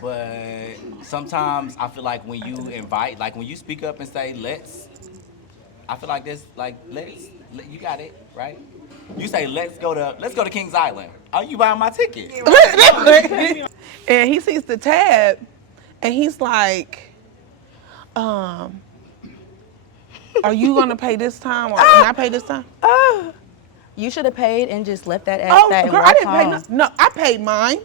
But sometimes I feel like when you invite, like when you speak up and say, let's, I feel like this, like, you got it, right? You say, let's go to Kings Island. Are you buying my ticket? And he sees the tab, and he's like, um, "Are you gonna pay this time, or can I pay this time?" You should have paid and just left that at Oh, that and girl, I walked didn't pay home. no. No, I paid mine.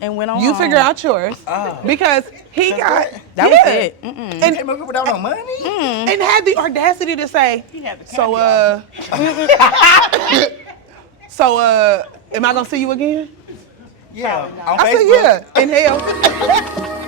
And went on You home. figure out yours because he got That was it. And came up here without no money? and had the audacity to say, "So so am I gonna see you again?" Yeah. On I said, Facebook? "Yeah." In hell.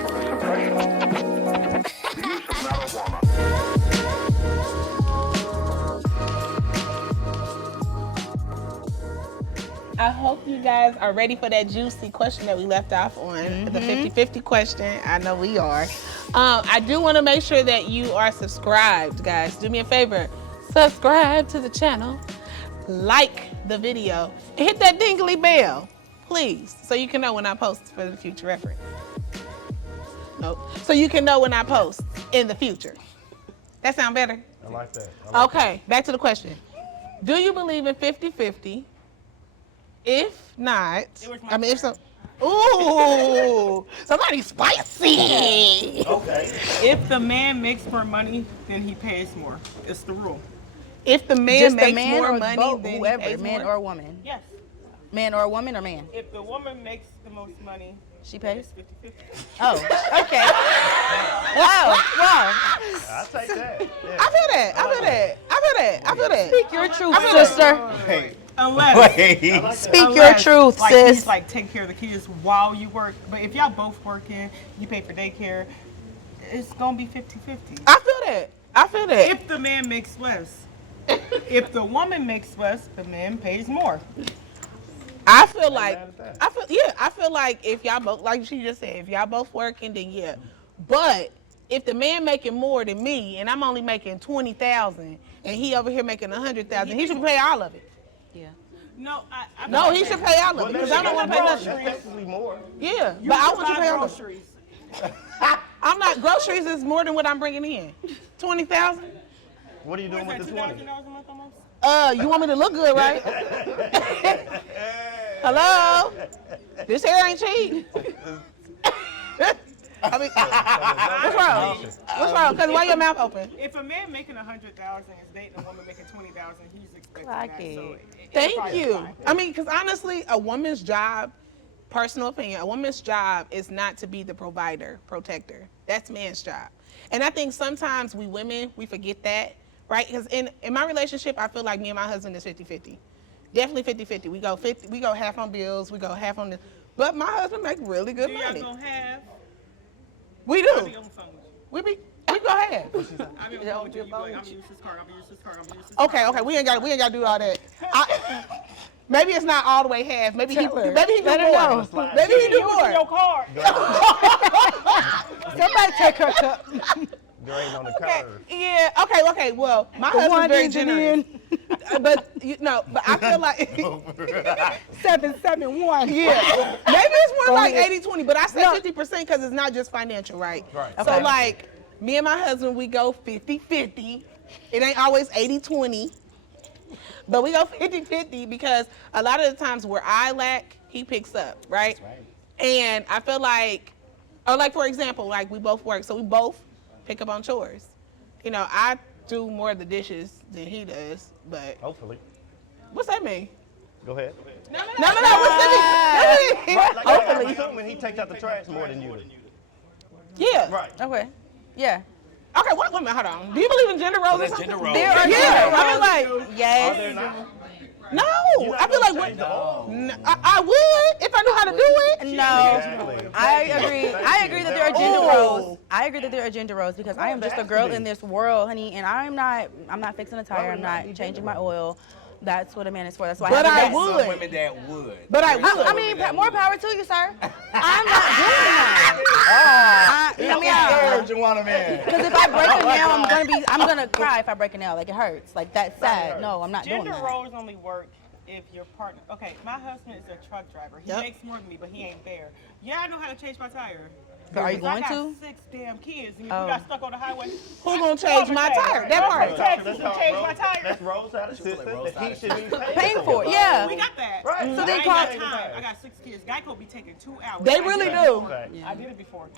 I hope you guys are ready for that juicy question that we left off on, the 50-50 question. I know we are. I do want to make sure that you are subscribed, guys. Do me a favor. Subscribe to the channel, like the video, and hit that dingly bell, please, so you can know when I post for the future reference. Nope. So you can know when I post in the future. That sound better? I like that. Okay, back to the question. Do you believe in 50-50? If not, I mean, if so, ooh, somebody spicy. Okay. If the man makes more money, then he pays more. It's the rule. If the man Just makes the man more or money, both, then whoever, he pays man more? or woman. Yes. Man or woman or man? If the woman makes the most money, She pays? it's 50-50. Oh, okay. Wow, wow. I'll take that. Yeah. I feel that. I feel that. I feel that. I feel that. Speak your truth, I feel that. sister. Wait. Unless, Wait. Speak your unless, truth, like, sis. he's like take care of the kids while you work. But if y'all both working, you pay for daycare, it's gonna be 50-50. I feel that. I feel that. If the man makes less. If the woman makes less, the man pays more. I feel like, mad at that. I feel like if y'all both, like she just said, if y'all both working, then yeah. But if the man making more than me and I'm only making 20,000 and he over here making 100,000, he should pay all of it. Yeah. No, I No, he should pay all of it because I don't want to pay That's nothing. technically more. Yeah, You but I should want you to buy pay all of it. groceries. I'm not, groceries is more than what I'm bringing in. 20,000? What are you doing What's with that, the 20? $2,000 a month almost? You want me to look good, right? Hello? This hair ain't cheap. I mean, what's wrong? What's wrong? Because why your mouth open? If a man making 100,000 is dating a woman making 20,000, he's expecting Like that. it. So it's Thank probably you. fine. I mean, because honestly, a woman's job, personal opinion, a woman's job is not to be the provider, protector. That's man's job. And I think sometimes we women, we forget that, right? Because in my relationship, I feel like me and my husband is 50-50. Definitely 50-50. We go half on bills, we go half on this. But my husband make really good Do y'all money. gonna have? We I'll be do. on the phone with you. We go ahead. I'll be on the phone with you. You be like, I'm gonna use this card. I'm gonna use this card. I'm gonna use this Okay, card. okay, we ain't got to do all that. Maybe it's not all the way half. Maybe he do more. Let her know. Maybe he do Using more. your card. Somebody take her cup. Grade on the Okay, curve. yeah, okay. Well, my The husband's one very engine generous. But I feel like 771. yeah, maybe it's more like ahead. 80-20, but I say 50% because it's not just financial, right? Right. So Okay. like me and my husband, we go 50-50. It ain't always 80-20. But we go 50-50 because a lot of the times where I lack, he picks up, right? And I feel like, or like for example, like we both work, so we both pick up on chores. You know, I do more of the dishes than he does, but Hopefully. what's that mean? Go ahead. No, what's that mean? Hopefully. I'm assuming he takes out the trash more than you do. Yeah. Right. Okay. Yeah. Okay, wait a minute, hold on. Do you believe in gender roles? or That's something? gender roles. There are Yeah, gender I mean roles. like, Yes. no. You're not I feel gonna like change the oil. I would if I knew how to do it. No. Exactly. I agree. I agree that there are gender Oh. roles. I agree that there are gender roles because I am just a girl in this world, honey, and I'm not fixing a tire. I'm not changing my oil. That's what a man is for. That's why But I I have a would. Some women that would. But I I, would. I mean, more power to you, sir. I'm not doing that. Marijuana man. Because if I break a nail, I'm gonna cry if I break a nail. Like it hurts. Like that's sad. No, I'm not doing Gender that. roles only work if your partner. Okay, my husband is a truck driver. He Yep. makes more than me, but he ain't there. Yeah, I know how to change my tire. So are you Because going I to? got 6 damn kids, and if Oh. we got stuck on the highway, Who gonna change my tire? That part. Taxes to change my tire. That's roadside assistance that he should be Paying for it, yeah. We got that. Right. So they I ain't call- got time. I got 6 kids. Geico be taking 2 hours. They I really did it do. before. Right. I did it before.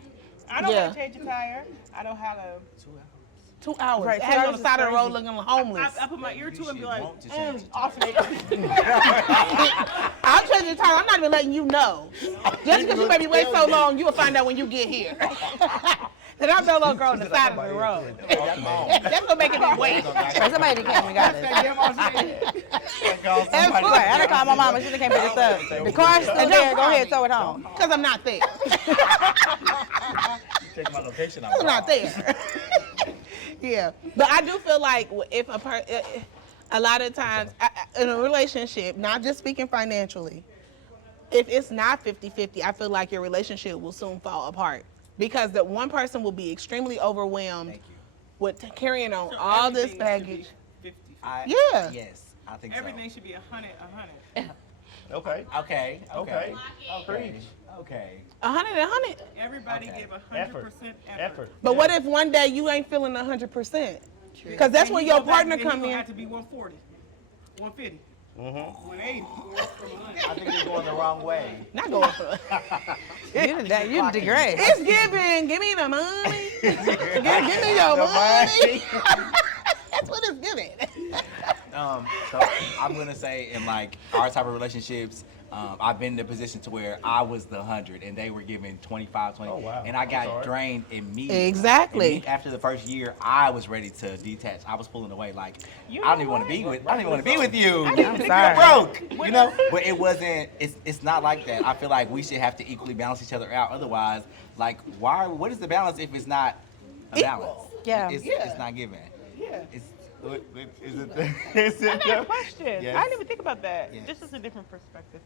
I know Yeah. how to change a tire. I know how to. 2 hours. Right, Right, 2 you on hours the is side of the road crazy. looking homeless. I put my ear to it and be should like, want to change alternate. I'll change your tire. I'm not even letting you know. Just because you maybe wait so long, you will find out when you get here. Then I'm that little girl on the side of the road. That's gonna make it wait. Right, somebody came and got us. That's Right, I done called my mom and she done came pick us up. The car's still there. Go ahead, tow it home. Because I'm not there. Check my location. I'm not there. Yeah, but I do feel like if a lot of times in a relationship, not just speaking financially, if it's not 50-50, I feel like your relationship will soon fall apart because the one person will be extremely overwhelmed Thank you. with carrying on all this baggage. Yeah. Yes, I think Everything should be 100, 100. Okay. so. Okay. Okay. Okay. Preach. Okay. 100. Everybody Okay. give 100% Effort. effort. Effort. But Yeah. what if one day you ain't feeling 100%? Because that's And when he your go back, partner then he come gonna in. have to be 140, 150, Mm-hmm. 180. I think you're going the wrong way. Not going for You the degrade. It's giving. Give me the money. give me your money. That's what it's giving. So I'm gonna say in like our type of relationships, I've been in a position to where I was the 100 and they were giving 25, 20, Oh, wow. and I I'm got sorry. drained immediately. Exactly. And after the first year, I was ready to detach. I was pulling away. Like You I don't know even want to what? be with. I don't even want to be with you. I'm Nigga, sorry. you're broke. You know. But it wasn't. It's not like that. I feel like we should have to equally balance each other out. Otherwise, like why? What is the balance if it's not a balance? Equal. Yeah. It's not given. Yeah. It's. Is it? Is it? I got a question. Yes. I didn't even think about that. Yes. This is a different perspective.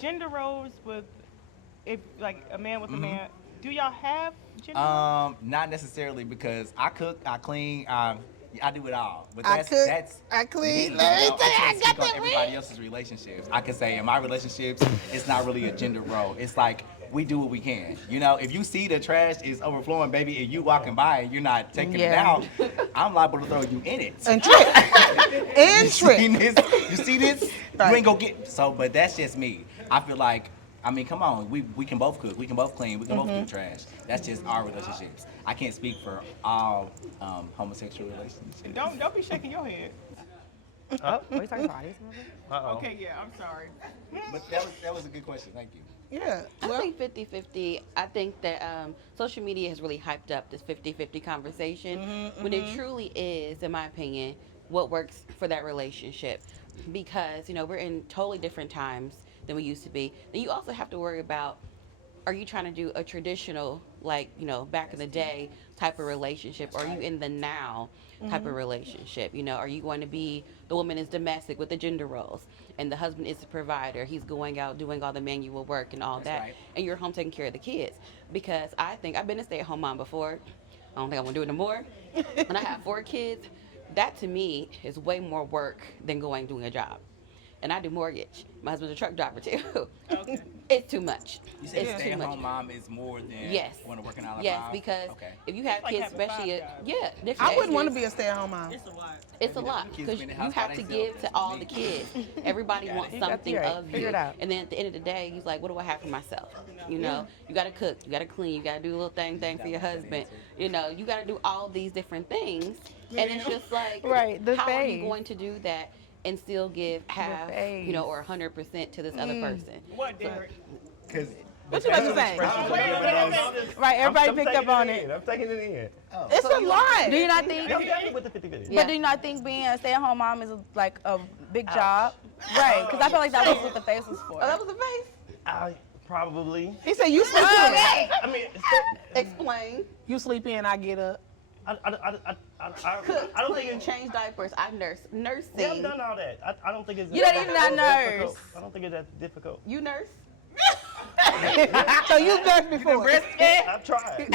Gender roles with, if like a man with a man, do y'all have gender roles? Not necessarily because I cook, I clean, I do it all. But I that's cook, that's I clean. me. Let me You know, tell you, I can't got speak on that everybody ring. else's relationships. I can say in my relationships, it's not really a gender role. It's like we do what we can. You know, if you see the trash is overflowing, baby, and you walking by and you're not taking it Yeah. out, I'm liable to throw you in it. And trick. And You seen trick. this? You see this? Right. You ain't gonna get so. But that's just me. I feel like. I mean, come on. We can both cook. We can both clean. We can both do trash. That's just our relationships. I can't speak for all homosexual relationships. Don't be shaking your head. Oh, what are you talking about? Uh-oh. Okay, yeah, I'm sorry. But that was a good question. Thank you. Yeah. I Well, think 50-50. I think that social media has really hyped up this 50-50 conversation when it truly is, in my opinion, what works for that relationship. Because, you know, we're in totally different times than we used to be. Then you also have to worry about, are you trying to do a traditional, like, you know, back in the day type of relationship? Or are you in the now type of relationship? You know, are you going to be, the woman is domestic with the gender roles and the husband is the provider. He's going out doing all the manual work and all That's that. right. And you're home taking care of the kids. Because I think, I've been a stay-at-home mom before. I don't think I want to do it no more. When I have 4 kids, that to me is way more work than doing a job. And I do mortgage. My husband's a truck driver too. Okay. It's too much. You said It's too much. stay-at-home mom is more than Yes. want to work an hour. Yes, because Okay. if you have Like kids, having especially, 5 jobs. yeah, different I wouldn't want to ages, be a stay-at-home mom. It's a lot. It's a Maybe lot the kids because be in the you house by have to themselves. give to That's all me. the kids. Everybody Got wants it. something Right. of Figure you. it out. And then at the end of the day, he's like, what do I have for myself? You know, you got to cook, you got to clean, you got to do a little thing for your husband. You know, you got to do all these different things. And it's just like, Right, the how are you phase. going to do that and still give half, you know, or 100% to this other person? What, Derek? Because What you about to say? Right, everybody picked up on it. I'm taking it in. It's a lot. Do you not think? I'm definitely with the 50-50. But do you not think being a stay-at-home mom is like a big job? Right, because I feel like that was what the face was for. Oh, that was the face? Probably. He said, you sleep in. I mean, Explain. You sleep in, I get up. I don't think it's. Change diapers. I nurse. Nursing. Yeah, I've done all that. I don't think it's. You don't even that not difficult. nurse. I don't think it's that difficult. You nurse? So you've done before. I've tried.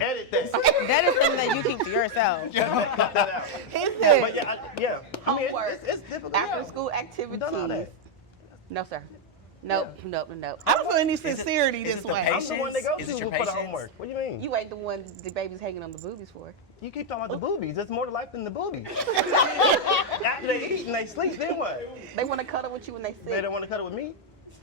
Edit this. That is something that you keep to yourself. Cut that out. He But said, yeah. I mean, Homework. it's difficult. After yeah. school We've done all activities. that. No, sir. Nope. I don't feel any Is it- sincerity is it this the way. I'm the one they go Is it to your for the patience? homework. What do you mean? You ain't the one the baby's hanging on the boobies for. You keep talking about the boobies. There's more to life than the boobies. After they eat and they sleep, then what? They want to cuddle with you when they They sick. don't want to cuddle with me.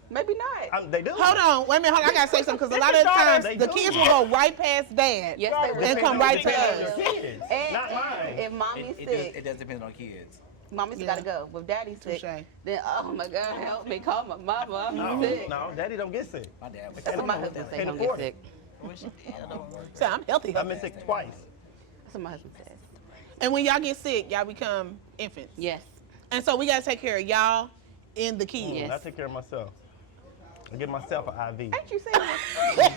Maybe not. They do. Hold on, wait a minute, hold on. I gotta say something because a lot of times They the do. kids will go right past dad. Yes, they will. And come right to Depends us. on your kids, And not mine. if mommy's It sick, does depend on kids. mommy's Yeah. gotta go. If daddy's sick, Touche. then oh my God, help me, call my mama. I'm No, sick. no, daddy don't get sick. My dad was That's what my husband say. Can't Don't get afford it. sick. So I'm healthy. I've been sick twice. That's what my husband says. And when y'all get sick, y'all become infants. Yes. And so we gotta take care of y'all and the kids. Yes. I take care of myself. I give myself an IV. Ain't you saying that?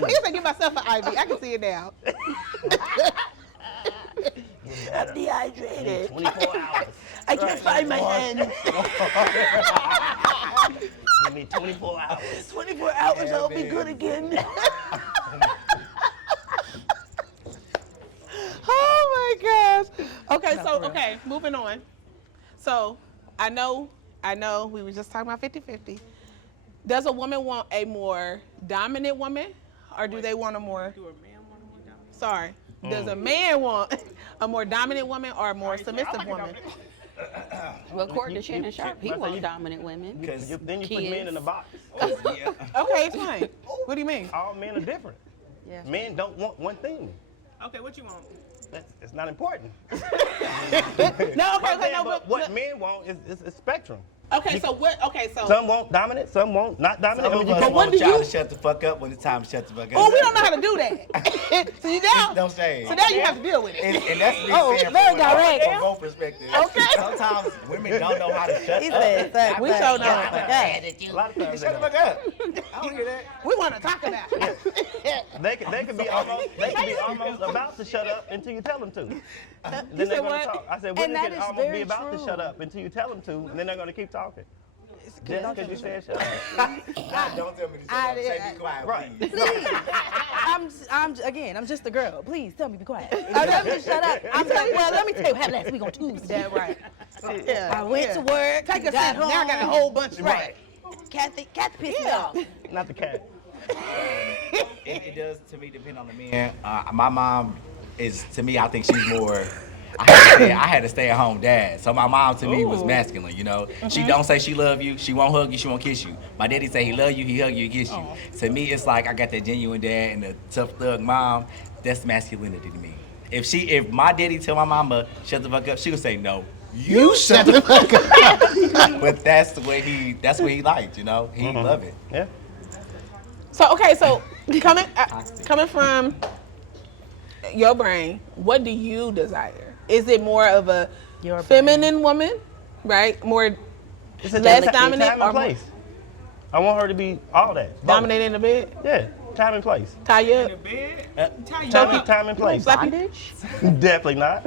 Well, you say give myself an IV. I can see it now. I'm dehydrated. 24 hours. I can't find my hands. Give me 24 hours. 24 hours, I'll be good again. Oh my gosh. Okay, moving on. So I know we were just talking about 50-50. Does a woman want a more dominant woman or do they want a more Sorry. Does a man want a more dominant woman or a more submissive woman? Well, according to Shannon Sharp, he But wants you- dominant women. Then you put men in a box. Yeah. Okay, explain. What do you mean? All men are different. Yeah. Men don't want one thing. Okay, what you want? It's not important. No, okay, no, But what men want is a spectrum. Okay, so what? Okay, so. Some want dominant, some want not dominant. Some I of mean, us you what want do y'all you- to shut the fuck up when it's time to shut the fuck up. Oh, we don't know how to do that. So you now. Don't say. So now you have to deal with it. And that's me Oh, saying very from direct. from both perspectives. Okay. Sometimes women don't know how to shut He up. said, "Suck, We suck, sure know. suck, suck." a lot of times Shut the fuck up. I don't hear that. We want to talk about it. they could be almost about to shut up until you tell them to. Then they're said gonna what? talk. I said And women that can is almost very be about to true. shut up until you tell them to, and then they're gonna keep talking. Just because you said shut up. Don't tell me to shut up. Say be quiet, Right. please. I'm just a girl. Please tell me to be quiet. Tell me to shut up. I'm like, well, let me tell you what happened last week on Tuesday. Yeah, right. I went to work. Take a got sip. Now I got a home. whole bunch of Right. Kathy pissed me off. Not the cat. It does to me depend on the man. My mom is to me. I think she's more. I had to stay at home dad, so my mom to me was masculine. You know, she don't say she love you, she won't hug you, she won't kiss you. My daddy say he love you, he hug you, he kiss you. To me, it's like I got that genuine dad and the tough thug mom. That's masculinity to me. If my daddy tell my mama shut the fuck up, she would say no. You shut the fuck up. But that's what he liked. You know, he love it. Yeah. So coming from your brain, what do you desire? Is it more of a Your feminine woman, right? More It's a less time dominant and or more place. I want her to be all that. Both. dominant in the bed? Yeah. Time and place. Tie you up? The bed? Tell you Time and place. Slap you? Definitely not.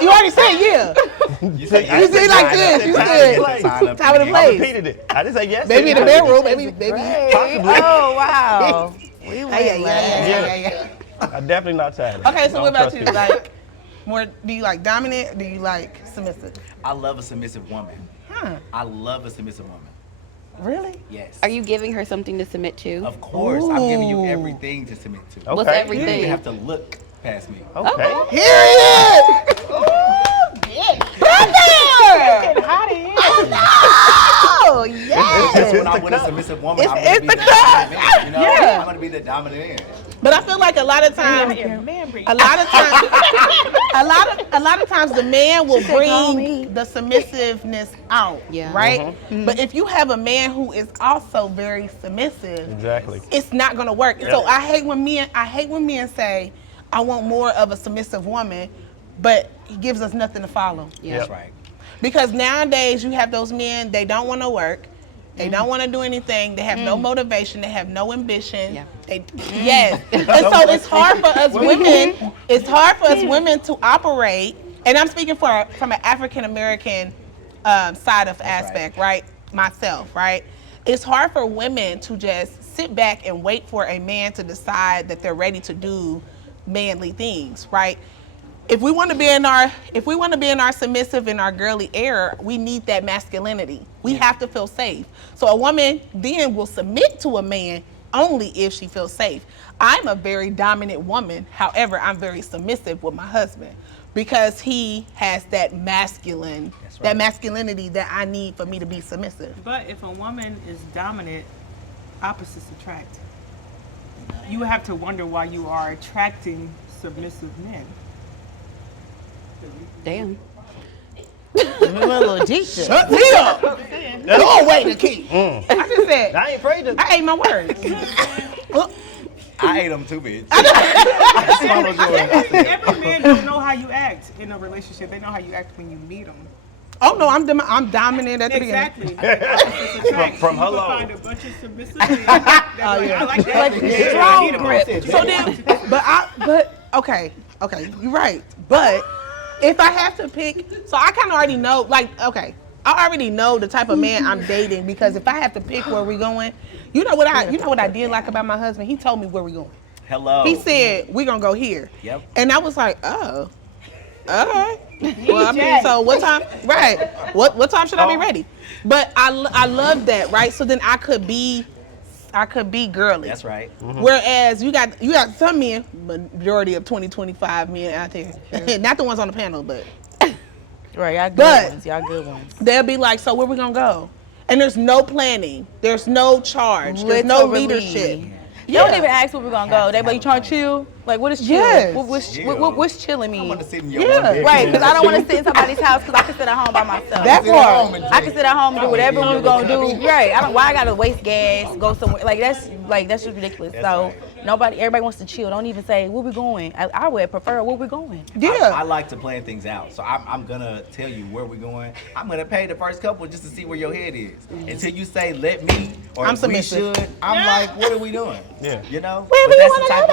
You already said yeah. You say You see like this, you Time said and place. time and I place. repeated it. I didn't say yes. Maybe in the bedroom, maybe. Possibly. Oh, wow. We went Yeah. I'm definitely not tired. Okay, so I what don't about you? trust Like, more? Do you like dominant? Or do you like submissive? I love a submissive woman. Huh? I love a submissive woman. Really? Yes. Are you giving her something to submit to? Of course, I'm giving you Ooh. everything to submit to. Okay. What's You don't everything? even have to look past me. Okay. Period. Brother! Oh yeah. Because when It's I'm the with a cup. submissive woman, It's- I'm going it's to be the the dominant cup. man. You know, Yeah. I'm going to be the dominant man. But I feel like a lot of times, Man, bring a lot of times, the man will bring the submissiveness out, Yeah. right? But if you have a man who is also very submissive, Exactly. it's not gonna work. So I hate when men say, "I want more of a submissive woman," but he gives us nothing to follow. Yeah. That's right. Because nowadays you have those men, they don't want to work. They don't want to do anything. They have no motivation. They have no ambition. Yeah. Yes. And so it's hard for us women. It's hard for us women to operate. And I'm speaking from an African American side of aspect, right? myself, right? It's hard for women to just sit back and wait for a man to decide that they're ready to do manly things, right? If we want to be in our submissive and our girly era, we need that masculinity. We have to feel safe. So a woman then will submit to a man only if she feels safe. I'm a very dominant woman. However, I'm very submissive with my husband because he has that masculinity that I need for me to be submissive. But if a woman is dominant, opposites attract. You have to wonder why you are attracting submissive men. Damn. We went a little deep. Shut me up! Go away, the key. I just said, I ain't afraid to. I ate my words. I ate them too, bitch. Every man don't know how you act in a relationship. They know how you act when you meet them. Oh no, I'm dominant at the Exactly. From you hello. will find a bunch of submissive men. I like that. strong grip. So then, okay, you're right. But if I have to pick, so I kind of already know, I already know the type of man I'm dating because if I have to pick where we're going, you know what I did like about my husband? He told me where we're going. Hello. He said we're gonna go here. Yep. And I was like, oh, okay. Well, I mean, so what time? Right. What time should I be ready? But I love that, right? So then I could be girly. That's right. Whereas you got some men, majority of 2025 men out there, not the ones on the panel, but Right, y'all good But- ones. Y'all good ones. they'll be like, so where we gonna go? And there's no planning, there's no charge, there's no Literally. leadership. You don't even ask where we're gonna go. They be like, you trying to chill? Like, what is chill? Yes. What's chilling I mean? want to sit in your Yeah. one bed. Right, because I don't want to sit in somebody's house because I can sit at home by myself. That part. I can sit at home and do whatever we're gonna do. Right. Why I gotta waste gas, go somewhere that's just ridiculous. So everybody wants to chill. Don't even say where we going. I would prefer where we going. Yeah. I like to plan things out. So I'm gonna tell you where we're going. I'm gonna pay the first couple just to see where your head is. Until you say let me or I'm we submissive. should, I'm like, what are we doing? Yeah. You know? Where But do you that's wanna go,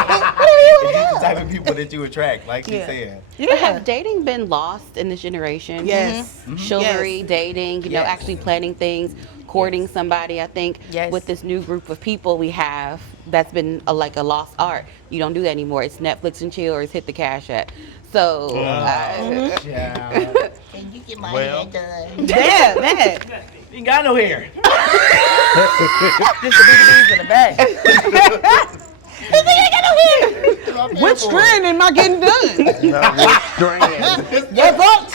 it's the type of people that you attract, like she Yeah. said. But have dating been lost in this generation? Yes. Chivalry, Yes. dating, you know, Yes. actually planning things, courting somebody. I think Yes. with this new group of people we have, that's been like a lost art. You don't do that anymore. It's Netflix and chill or it's hit the cash app. So, Yeah. Well, Yeah, that. You ain't got no hair. Just the BBDs in the back. Which strand am I getting done? which strand? The front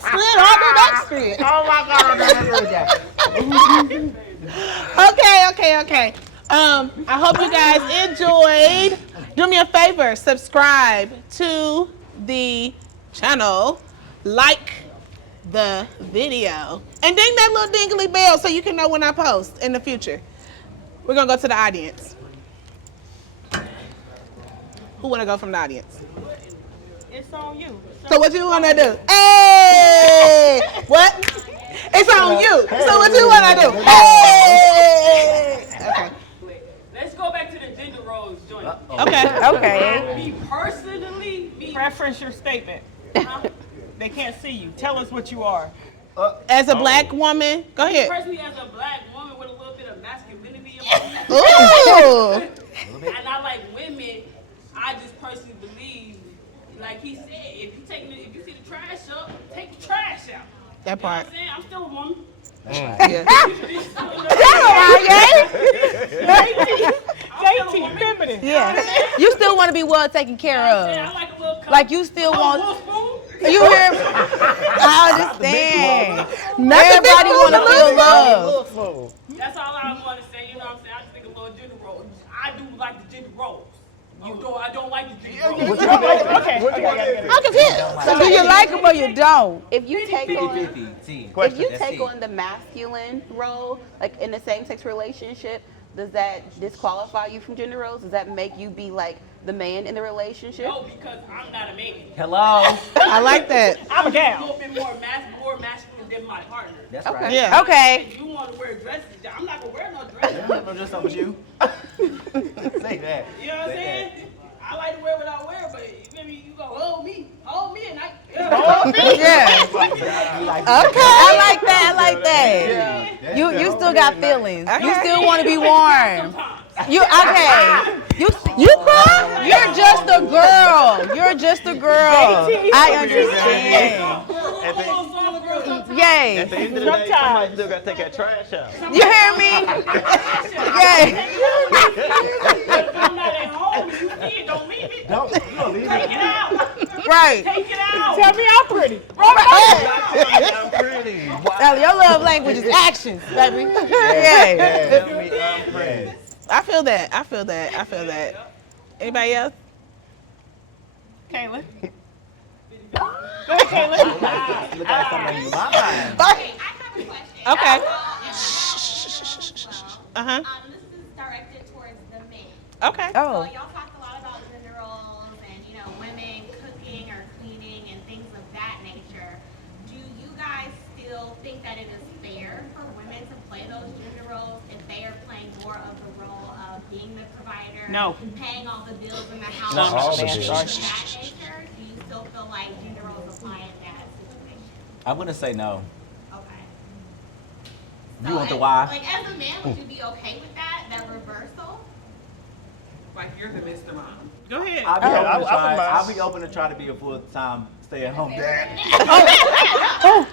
strand or the back strand? Oh my God. Okay. I hope you guys enjoyed. Do me a favor, subscribe to the channel, like the video, and ding that little dingly bell so you can know when I post in the future. We're gonna go to the audience. Who wanna go from the audience? It's on you. So what you wanna do? Hey! What? It's on you. So what you wanna do? Hey! Okay. Let's go back to the gender roles joint. Okay. Okay. Me personally, Preference your statement. They can't see you. Tell us what you are. As a black woman, go ahead. personally as a black woman with a little bit of masculinity about me, Ooh. and I like women, I just personally believe, like he said, if you see the trash up, take the trash out. That You know part. what I'm saying? I'm still a woman. Yeah. JT, feminine. Yeah. You still want to be well taken care I of. like a little cup. Like you still a want. little spoon. You hear? I understand. Not the big Everybody spoon, want the to little feel love. Look, That's all I want to say. You know what I'm saying? I just think a little gender role. I do like the gender roles. I don't like the gender roles. Okay. I'm confused. So do you like them or you don't? if you take on 50-50. See. if you That's take it. on the masculine role, like in a same-sex relationship, does that disqualify you from gender roles? Does that make you be like the man in the relationship? No, because I'm not a man. Hello. I like that. I'm a A gal. little bit more masculine than my partner. That's Okay. right. Yeah. Okay. If you want to wear dresses, I'm not gonna wear no dresses. I'm just up with you. Say that. You know what I'm saying? I like to wear what I wear, but you feel me? You go hold me, and I. Yeah. Okay. I like that. I like that. You still got feelings. You still want to be warm. You okay? You cry? You're just a girl. You're just a girl. I understand. Yay. At the end of the day, somebody still got to take that trash out. You hear me? Yay. I'm not at home. You see it, don't leave it. Don't leave Take it out. Right. Take it out. Tell me I'm pretty. I'm pretty. Your love language is actions, baby. Yay. Tell me I'm pretty. I feel that. I feel that. I feel that. Anybody else? Kayla. Go ahead, Kayla. Look like something in my mind. I have a question. Okay. This is directed towards the men. Okay. Oh. So y'all talked a lot about gender roles and, women cooking or cleaning and things of that nature. Do you guys still think that it is fair for women to play those gender roles if they are playing more of the role of being the provider, No. paying all the bills in the house, Not all the things bills. of that nature? Do you still feel like gender roles apply in that situation? I wouldn't say no. Okay. You want the as- why? Like, as a man, would you be okay with that reversal? Like you're the Mr. Mom. Go ahead. I'll be, I open to wouldn't try. mind. I'll be open to try to be a full-time stay-at-home dad.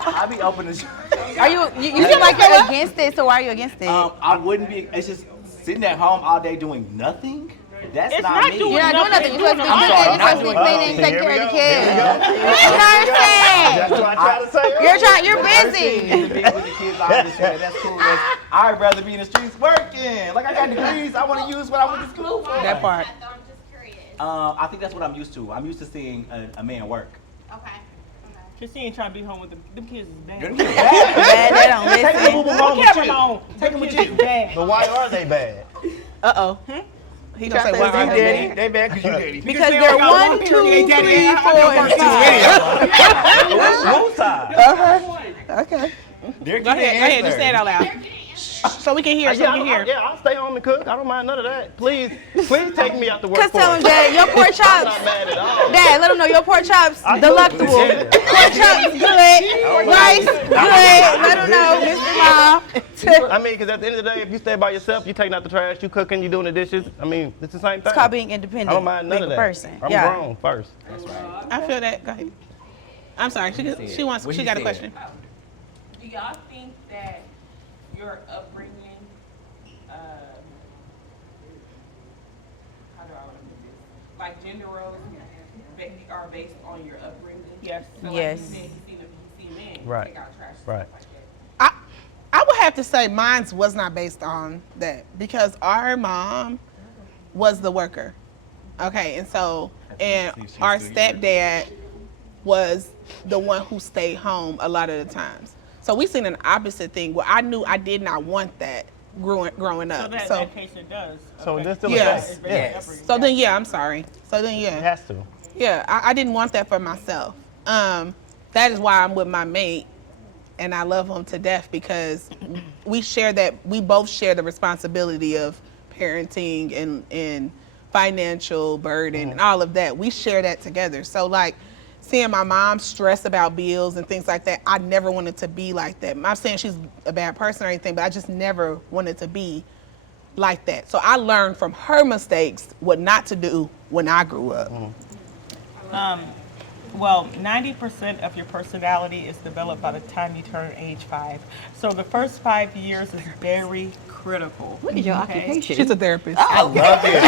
I'll be open to. Are you feel like you're against it? So why are you against it? I wouldn't be. It's just sitting at home all day doing nothing. That's It's not not me. doing You're not doing nothing. You're supposed to be I'm cooking. sorry, You're I'm not supposed to be doing cleaning, nothing. taking care of the Here we kids. go. You know what I'm saying? That's what I try to say. You're busy. To be with the kids, I understand. That's cool. I'd rather be in the streets working. Like I got degrees. I want to use what I went to school for. That part. I'm just curious. I think that's what I'm used to. I'm used to seeing a man work. Okay. Christine ain't trying to be home with them kids is bad. Take Bad, they don't listen. Move them Don't home care with about you. home. Take them with you. Bad. But why are they bad? Uh-oh. He gonna say, "Why are they daddy. They bad because you daddy. Because they they're all got 1, one 2, period. 3, Daddy, I 4, know and first 5. Both sides. Okay. They're Go ahead. Just say it out loud. So we can hear. So we can hear. I'll stay home and cook. I don't mind none of that. Please take me out to work. Cause tell them, Dad, your pork I'm chops. not mad at all. Dad, let them know your pork chops delectable. Yeah. Pork chops good. Rice good. Let them know, Mr. Mom. I mean, because at the end of the day, if you stay by yourself, you taking out the trash, you cooking, you doing the dishes. I mean, it's the same thing. It's called being independent. I don't mind none of being that. a person. I'm Yeah. grown first. I feel that. Go ahead. I'm sorry. She wants. What She he got a said. question. Do y'all think that your upbringing, how do I want to put this? Like gender roles are based on your upbringing? Yes. So like Yes. you said, you see men Right. take out trash, Right. stuff like that. I would have to say mine was not based on that because our mom was the worker. Okay, and our stepdad was the one who stayed home a lot of the times. So we seen an opposite thing where I knew I did not want that growing So up. that case it does. So Okay. this still Yes. It's a very yes. upbringing. So then, yeah, I'm sorry. So then, It yeah, has to. yeah, I didn't want that for myself. That is why I'm with my mate, and I love him to death because we both share the responsibility of parenting and financial burden and all of that. We share that together. So like seeing my mom stress about bills and things like that, I never wanted to be like that. I'm not saying she's a bad person or anything, but I just never wanted to be like that. So I learned from her mistakes what not to do when I grew up. Well, 90% of your personality is developed by the time you turn age 5. So the first 5 years is very critical. What is your occupation? She's a therapist. I love it.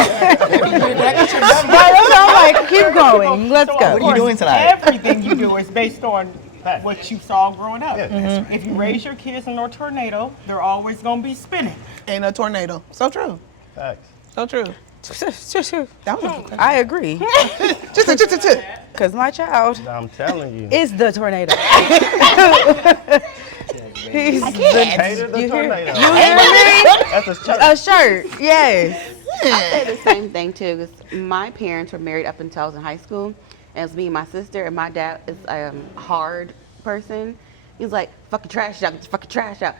So I'm like, keep going. Let's So, go. of What are you doing course, tonight? Everything you do is based on Facts. what you saw growing up. Yeah, that's If you raise your kids in a tornado, they're always going to be spinning. And a tornado. So true. Facts. So true. That was a good question. I agree. Because my child I'm telling you. is the tornado. He's Hater the you hear, tornado. you hear me? That's a shirt. A shirt, yes. I say the same thing too, because my parents were married up until I was in high school, and it was me and my sister, and my dad is a hard person. He's like, fucking trash out, get your fucking trash out.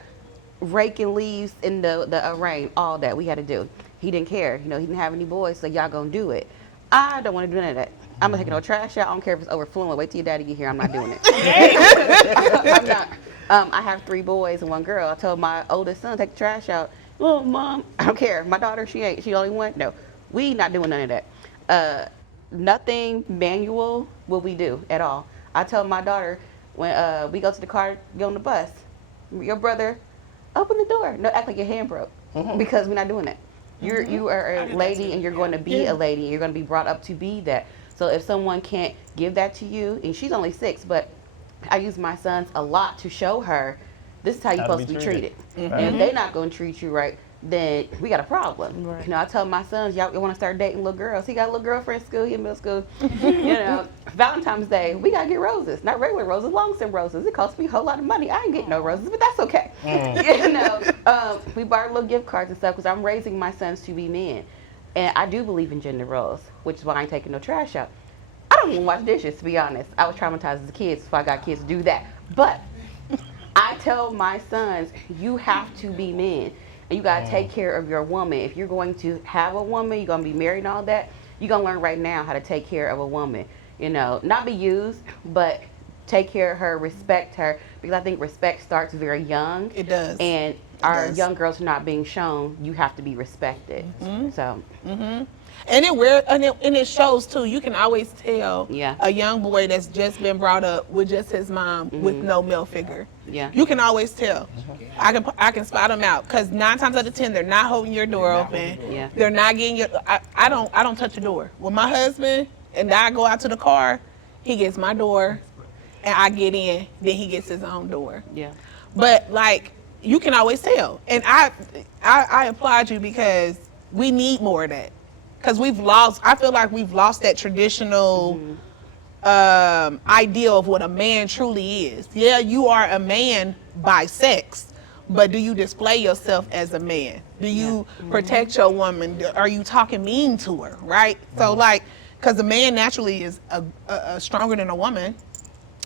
Raking leaves in the rain, all that we had to do. He didn't care, he didn't have any boys, so y'all gonna do it. I don't want to do none of that. I'm not taking no trash out. I don't care if it's overflowing. Wait till your daddy get here. I'm not doing it. I'm not. I have 3 boys and 1 girl. I told my oldest son, take the trash out. Well, Mom, I don't care. My daughter, she the only one. No, we not doing none of that. Nothing manual will we do at all. I tell my daughter when we go to the car, get on the bus, your brother, open the door. No, act like your hand broke because we're not doing that. You are a lady and you're going to be a lady. You're going to be brought up to be that. So if someone can't give that to you, and she's only 6, but I use my sons a lot to show her this is how you're supposed to be treated. And if they're not going to treat you right, then we got a problem. Right. You know, I tell my sons, y'all want to start dating little girls. He got a little girlfriend in school, he in middle school. You know, Valentine's Day, we got to get roses. Not regular roses, long stem roses. It costs me a whole lot of money. I ain't getting no roses, but that's okay. You know, we borrow little gift cards and stuff because I'm raising my sons to be men. And I do believe in gender roles, which is why I ain't taking no trash out. I don't even wash dishes, to be honest. I was traumatized as a kid, so I got kids to do that. But I tell my sons, you have to be men. And you got to take care of your woman. If you're going to have a woman, you're going to be married and all that, you're going to learn right now how to take care of a woman. You know, not be used, but take care of her, respect her. Because I think respect starts very young. It does. And our young girls are not being shown you have to be respected. So. And it shows too. You can always tell a young boy that's just been brought up with just his mom with no male figure. Yeah. You can always tell. I can spot them out because 9 times out of 10 they're not holding your door open. Yeah. They're not getting your. I don't touch the door. With my husband and I go out to the car, he gets my door, and I get in. Then he gets his own door. Yeah. But like you can always tell, and I applaud you because we need more of that. Because I feel like we've lost that traditional ideal of what a man truly is. Yeah, you are a man by sex, but do you display yourself as a man? Do you protect your woman? Are you talking mean to her, right? So like, because a man naturally is stronger than a woman.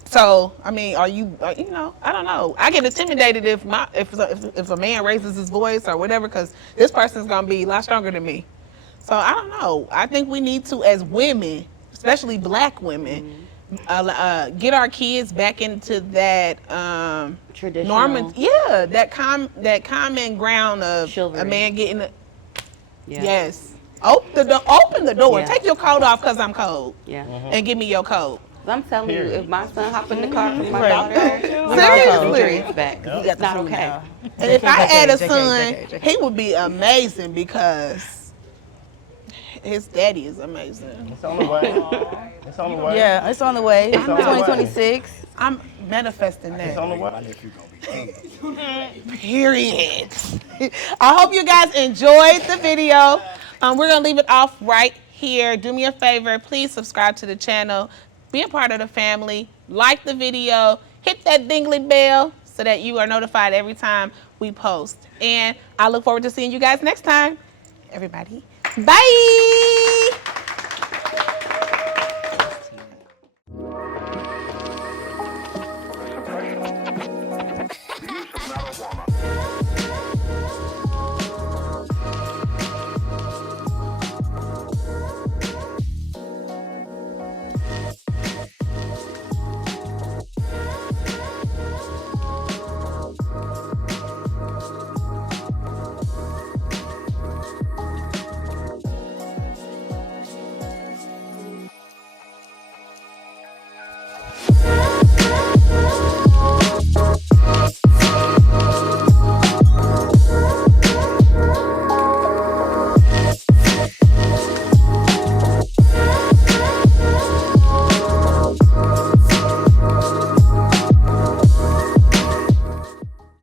So, I mean, you know, I don't know. I get intimidated if a man raises his voice or whatever, because this person's going to be a lot stronger than me. So I don't know. I think we need to, as women, especially Black women, get our kids back into that Traditional. that common ground of Chivalry. a man getting Yeah. yes. Open the door. Yeah. Take your coat off because I'm cold, Yeah. and give me your coat. I'm telling you, if my son hop in the car with my Right. daughter, Seriously. it's back. It's not okay. And if I had a son, he would be amazing because his daddy is amazing. It's on the way. It's on the way. Yeah, it's on the way. on the way. 2026. I'm manifesting It's on that. the way. My nephew gonna be king. Period. I hope you guys enjoyed the video. We're gonna leave it off right here. Do me a favor, please subscribe to the channel. Be a part of the family. Like the video. Hit that dingly bell so that you are notified every time we post. And I look forward to seeing you guys next time. Everybody, bye.